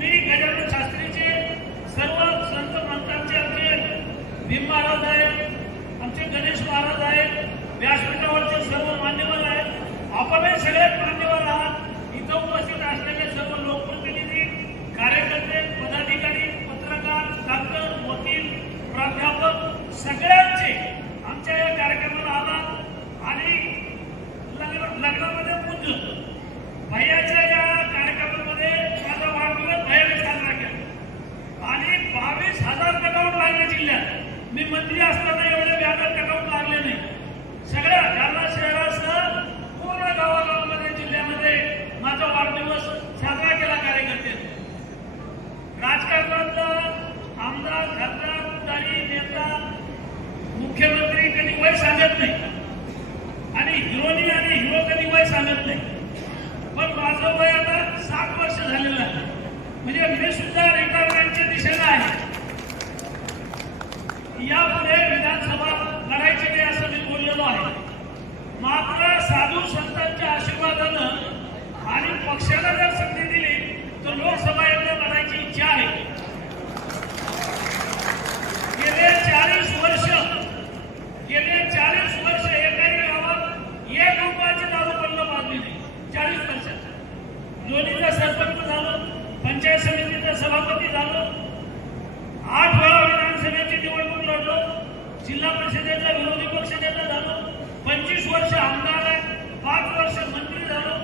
मी गजानन शास्त्रीचे सर्व संत महंतांचे आमचे भीम महाराज आहेत, आमचे गणेश महाराज आहेत, व्यासपीठावरचे सर्व मान्यवर आहेत, आपणही सगळ्यात मान्यवर आहात। इथं उपस्थित असलेले सर्व लोकप्रतिनिधी, कार्यकर्ते, पदाधिकारी, पत्रकार, डॉक्टर, वकील, प्राध्यापक सगळ्यांचे आमच्या या कार्यक्रमाला आला आणि लग्नामध्ये पूज्य भैयाच्या या कार्यक्रमामध्ये माझा वाढदिवस भैयाने साजरा केला आणि 22,000 कटआउट लागले जिल्ह्यात। मी मंत्री असताना एवढे व्यापक कटआउट लागले नाही। सगळ्या जालना शहरासह पूर्ण गावागावामध्ये जिल्ह्यामध्ये माझा वाढदिवस साजरा केला कार्यकर्त्यांनी। राजकारणातला आमदार, खासदार, पुढारी, नेता, मुख्यमंत्री कधी वय सांगत नाही आणि हिरोनी आणि हिरो कधी वय सांगत नाही, पण माझं वय आता 60 वर्ष झालेलं आहे, म्हणजे मी सुद्धा रिटायरमेंटच्या दिशेला आहे। यापुढे विधानसभा लढायची नाही असं मी बोललेलो आहे, मात्र साधू संतांच्या आशीर्वादानं आणि पक्षाला जर संधी दिली तर लोकसभा एकदा लढायची इच्छा आहे। गेले 40 वर्ष एकाही गावात 1 रुपयाची दारू बंद पाडली नाही। 40 वर्षात दोन्हीचा सरपंच झालो, पंचायत समितीचा सभापती झालो, 8 वेळा विधानसभेची निवडणूक लढलो, जिल्हा परिषदेचा विरोधी पक्ष नेता झालो, 25 वर्ष आमदार आहे, 5 वर्ष मंत्री झालो,